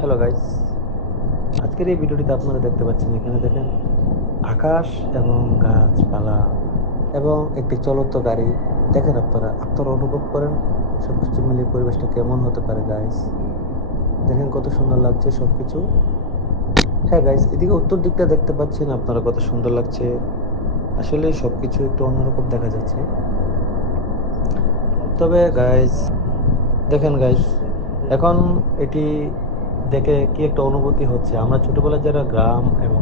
Hello guys, আজকের এই ভিডিওটিতে আপনারা দেখতে পাচ্ছেন এখানে দেখেন আকাশ এবং গাছপালা এবং একটি চলন্ত গাড়ি। দেখেন আপনারা অনুভব করেন সবকিছু মিলিয়ে পরিবেশটা কেমন হতে পারে গাইস। দেখেন কত সুন্দর লাগছে সবকিছু। হ্যাঁ গাইস, এদিকে উত্তর দিকটা দেখতে পাচ্ছেন আপনারা কত সুন্দর লাগছে। আসলে সবকিছু একটু অন্যরকম দেখা যাচ্ছে। তবে গাইস, দেখেন গাইস, এখন এটি দেখে কি একটা অনুভূতি হচ্ছে। আমরা ছোটবেলায় যারা গ্রাম এবং